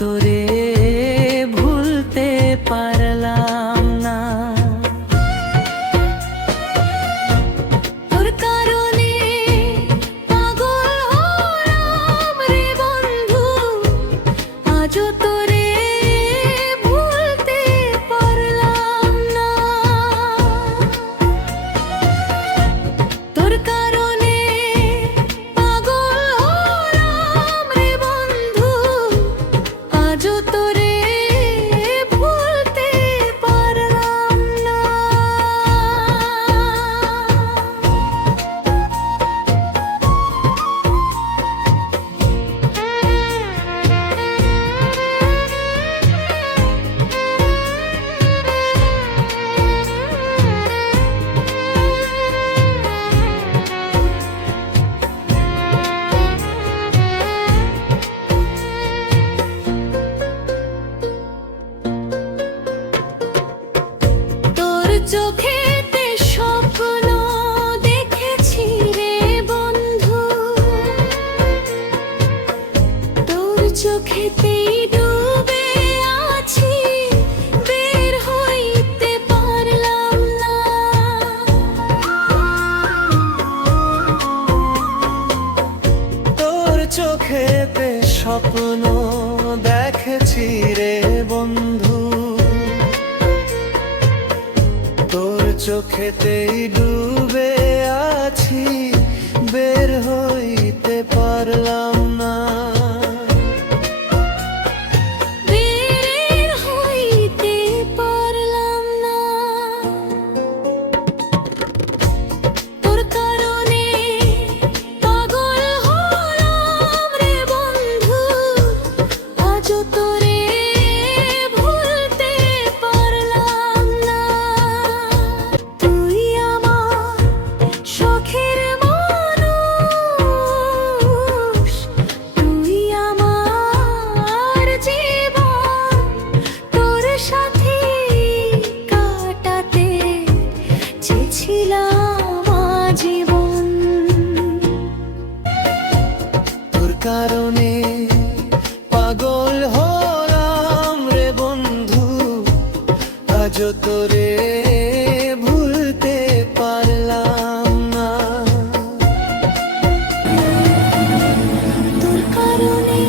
তোরে ভুলতে পারলাম না। তোর কারণে পাগল হলাম রে বন্ধু, আজও তোরে ভুলতে পারলাম না। তোর কারণে পাগল হলাম রে বন্ধু, আজও তোরে ভুলতে পারলাম না। তোর চোখেতে স্বপ্ন দেখেছি রে বন্ধু, তোর চোখেতেই ডুবে আছি, বের হইতে পারলাম না। তোর চোখেতে স্বপ্ন দেখেছি রে বন্ধু, তোর চোখেতেই ডুবে আছি, বের হইতে পারলাম না। বের হইতে পারলাম না। তোর কারণে পাগল হলাম রে বন্ধু, আজও তোরে ভুলতে পারলাম না। তুই আমার শখের মানুষ, তুই আমার জীবন, তোর সাথে কাটাতে চেয়েছিলাম আজীবন। তোর কারণে পাগল হলাম রে বন্ধু, আজও তোরে ভুলতে পারলাম না। তোর কারণে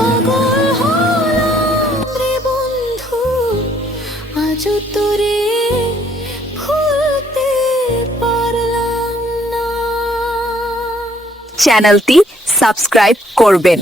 পাগল হলাম রে বন্ধু, আজও তোরে ভুলতে পারলাম না। চ্যানেলটি সাবস্ক্রাইব করবেন।